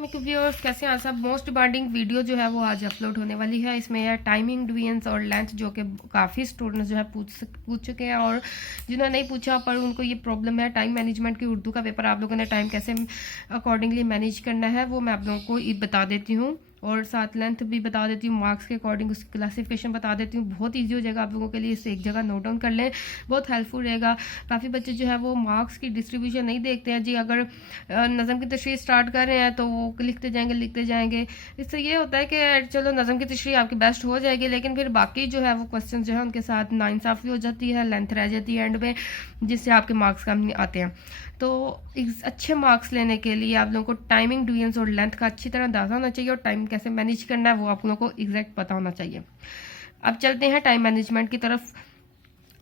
अस्सलाम व्यूअर्स, कैसे हैं आप सब। मोस्ट डिमांडिंग वीडियो जो है वो आज अपलोड होने वाली है। इसमें है टाइमिंग, डिवीजन्स और लेंथ, जो कि काफ़ी स्टूडेंट्स जो है पूछ चुके हैं, और जिन्होंने नहीं पूछा पर उनको ये प्रॉब्लम है टाइम मैनेजमेंट की। उर्दू का पेपर आप लोगों ने टाइम कैसे अकॉर्डिंगली मैनेज करना है वो मैं आप लोगों को बता देती हूँ, और साथ लेंथ भी बता देती हूँ, मार्क्स के अकॉर्डिंग उसकी क्लासिफिकेशन बता देती हूँ। बहुत ईजी हो जाएगा आप लोगों के लिए, इसे एक जगह नोट डाउन कर लें, बहुत हेल्पफुल रहेगा। काफ़ी बच्चे जो है वो मार्क्स की डिस्ट्रीब्यूशन नहीं देखते हैं जी। अगर नज़म की तशरीह स्टार्ट कर रहे हैं तो वो लिखते जाएंगे। इससे ये होता है कि चलो नज़म की तशरीह आपकी बेस्ट हो जाएगी, लेकिन फिर बाकी जो है वो क्वेश्चन जो है उनके साथ नाइंसाफ़ी हो जाती है, लेंथ रह जाती है एंड में, जिससे आपके मार्क्स कम नहीं आते हैं। तो अच्छे मार्क्स लेने के लिए आप लोगों को टाइमिंग, डिवीजन्स और लेंथ का अच्छी तरह अंदाजा होना चाहिए, और टाइम कैसे मैनेज करना है वो आप लोगों को एग्जैक्ट पता होना चाहिए। अब चलते हैं टाइम मैनेजमेंट की तरफ।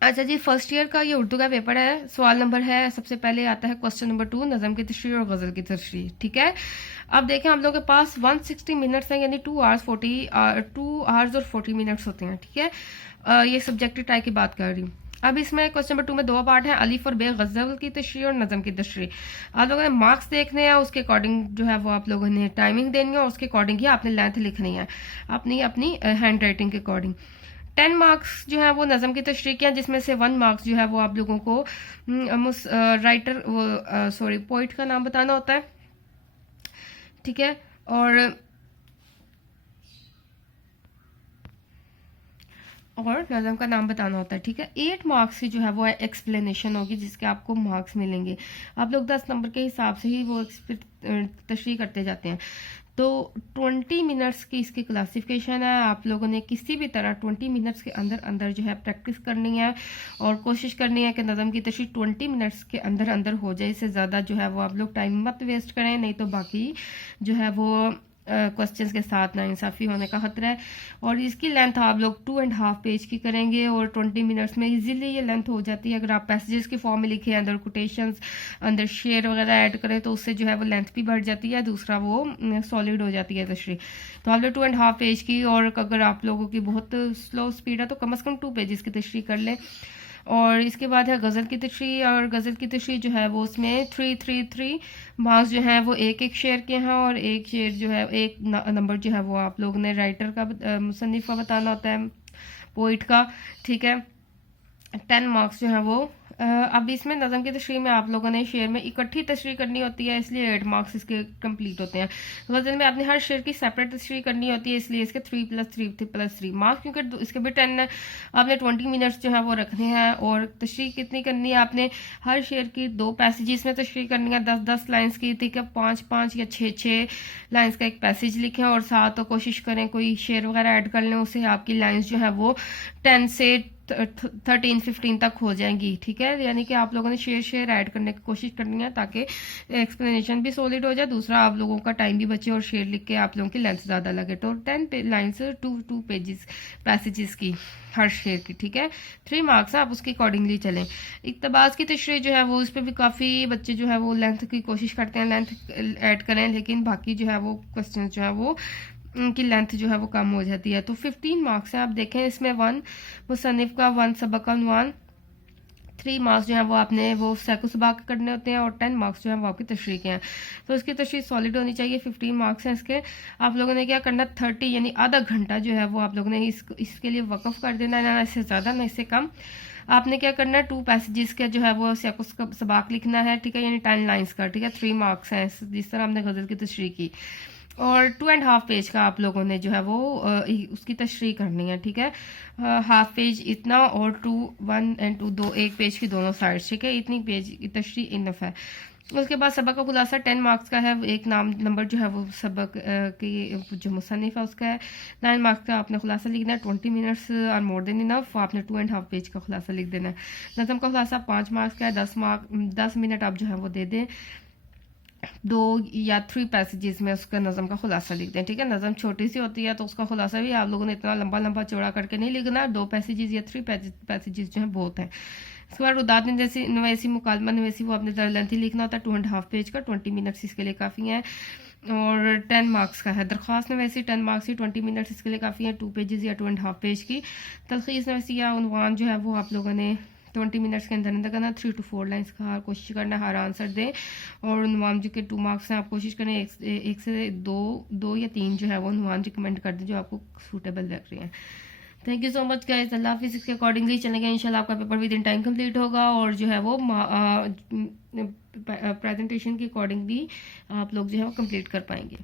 अच्छा जी, फर्स्ट ईयर का ये उर्दू का पेपर है। सवाल नंबर है, सबसे पहले आता है क्वेश्चन नंबर 2, नज़म की तशरीह और गज़ल की तशरीह। ठीक है, अब देखें आप लोगों के पास 160 मिनट्स हैं, यानी 2 आवर्स और 40 मिनट्स होते हैं। ठीक है, ये सब्जेक्टिव टाइप की बात कर रही हूँ। अब इसमें क्वेश्चन नंबर 2 में 2 पार्ट हैं, अलिफ और बे, गज़ल की तशरीह और नज़म की तशरीह। आप लोगों ने मार्क्स देखने हैं, उसके अकॉर्डिंग जो है वो आप लोगों ने टाइमिंग देनी है, और उसके अकॉर्डिंग ही आपने लेंथ लिखनी है अपनी हैंड राइटिंग के अकॉर्डिंग। 10 मार्क्स जो है वो नज़म की तशरीह के हैं, जिसमें से 1 मार्क्स जो है वो आप लोगों को पोइट का नाम बताना होता है। ठीक है, और नज़म का नाम बताना होता है। ठीक है, 8 मार्क्स की जो है वो एक्सप्लेनेशन होगी, जिसके आपको मार्क्स मिलेंगे। आप लोग 10 नंबर के हिसाब से ही वो तशरीह करते जाते हैं। तो 20 मिनट्स की इसकी क्लासिफिकेशन है। आप लोगों ने किसी भी तरह 20 मिनट्स के अंदर अंदर जो है प्रैक्टिस करनी है, और कोशिश करनी है कि नज़म की तशरीह 20 मिनट्स के अंदर अंदर हो जाए। इससे ज़्यादा जो है वो आप लोग टाइम मत वेस्ट करें, नहीं तो बाकी जो है वो क्वेश्चंस के साथ नाइंसाफ़ी होने का खतरा है। और इसकी लेंथ आप लोग 2.5 पेज की करेंगे, और 20 मिनट्स में इजीली ये लेंथ हो जाती है। अगर आप पैसेजेस के फॉर्म में लिखे, अंदर कोटेशंस, अंदर शेयर वगैरह ऐड करें, तो उससे जो है वो लेंथ भी बढ़ जाती है, दूसरा वो सॉलिड हो जाती है तशरीह। तो आप लोग 2.5 पेज की, और अगर आप लोगों की बहुत स्लो स्पीड है तो कम से कम 2 पेजेस की तशरीह कर लें। और इसके बाद है गज़ल की तशरीह, और गज़ल की तशरीह जो है वो उसमें 3 मार्क्स जो है वो एक शेर के हैं, और एक शेर जो है एक नंबर जो है वो आप लोगों ने राइटर का, मुसन्निफ का बताना होता है, पोइट का। ठीक है, 10 मार्क्स जो है वो अब इसमें नज़म की तशरीह में आप लोगों ने शेर में इकट्ठी तशरीह करनी होती है, इसलिए 8 मार्क्स इसके कंप्लीट होते हैं। गज़ल में आपने हर शेर की सेपरेट तशरीह करनी होती है, इसलिए इसके 3+3+3 मार्क्स, क्योंकि इसके भी 10 आपने 20 मिनट्स जो है वो रखने हैं। और तशरीह कितनी करनी है, आपने हर शेर की 2 पैसेजेस में तशरीह करनी है, 10-10 लाइन्स की। ठीक है, 5-5 या 6-6 लाइन्स का एक पैसेज लिखें, और साथ तो कोशिश करें कोई शेर वगैरह ऐड कर लें, उससे आपकी लाइन्स जो है वो 10 से 13-15 तक हो जाएंगी। ठीक है, यानी कि आप लोगों ने शेर ऐड करने की कोशिश करनी है, ताकि एक्सप्लेनेशन भी सॉलिड हो जाए, दूसरा आप लोगों का टाइम भी बचे, और शेर लिख के आप लोगों की लेंथ ज़्यादा लगे। तो 10 लाइन्स 2 पेजेस पैसेजेस की हर शेर की। ठीक है, 3 मार्क्स आप उसके अकॉर्डिंगली चलें। इक़्तिबास की तशरीह जो है वो उस पर भी काफ़ी बच्चे जो है वो लेंथ की कोशिश करते हैं, लेंथ ऐड करें, लेकिन बाकी जो है वो क्वेश्चन जो है वो उनकी लेंथ जो है वो कम हो जाती है। तो 15 मार्क्स है। आप देखें इसमें 1 मुसन्निफ का, 1 सबक अनवान, 3 मार्क्स जो है वो आपने वो सैको सबाक करने होते हैं, और 10 मार्क्स जो है वो आपकी तशरीह के हैं। तो इसकी तशरीह सॉलिड होनी चाहिए। 15 मार्क्स हैं इसके। आप लोगों ने क्या करना, 30 यानी आधा घंटा जो है वो आप लोगों ने इसके लिए वक़फ़ कर देना है, ना इससे ज़्यादा ना इससे कम। आपने क्या करना है, 2 पैसेजेस का जो है वो सैको सबाक लिखना है। ठीक है, यानी 10 लाइन्स का। ठीक है, 3 मार्क्स हैं, जिस तरह हमने गज़ल की तशरीह की। और 2.5 पेज का आप लोगों ने जो है वो उसकी तशरीह करनी है। ठीक है, हाफ पेज इतना, और 1 and 2 दो 1 पेज की दोनों साइड्स। ठीक है, इतनी पेज की तशरीह इनफ है। उसके बाद सबक का खुलासा 10 मार्क्स का है, एक नंबर जो है वो सबक की जो मुसन्निफ है उसका है। 9 मार्क्स का आपने खुलासा लिखना है, 20 minutes are more than enough, आपने 2.5 पेज का खुलासा लिख देना है। नज़म का खुलासा 5 मार्क्स का है, 10 मिनट आप जो है वो दे दें, 2 या 3 पैसेजेस में उसका नज़म का खुलासा लिख दें। ठीक है, नज़म छोटी सी होती है तो उसका खुलासा भी आप लोगों ने इतना लंबा लंबा चौड़ा करके नहीं लिखना, 2 पैसेजेस या 3 पैसेजेस जो है बहुत हैं। इसके बाद रुदात नवैसी, मुकालमा नवैसी, वो आपने लेंथी लिखना होता है, 2.5 पेज का, 20 मिनट्स इसके लिए काफ़ी हैं, और 10 मार्क्स का है। दरख्वास्त नवैसी 10 मार्क्स की, 20 मिनट्स इसके लिए काफ़ी है, 2 पेजेस या 2.5 पेज की। तलखीस नवैसी या उन्वान जो है वो आप लोगों ने 20 मिनट्स के अंदर अंदर करना। 3 to 4 लाइन्स का हर कोशिश करना है हर आंसर दें। और नुमान जी के 2 मार्क्स हैं, आप कोशिश करें एक से दो या 3 जो है वो नुमान रिकमेंड कर दें जो आपको सूटेबल लग रहे हैं। Thank you so much guys, अल्लाह हाफिज़। इसके अकॉर्डिंगली चलेंगे इंशाल्लाह, आपका paper within time complete होगा और जो है वो प्रेजेंटेशन के अकॉर्डिंगली आप लोग जो है वो कंप्लीट कर पाएंगे।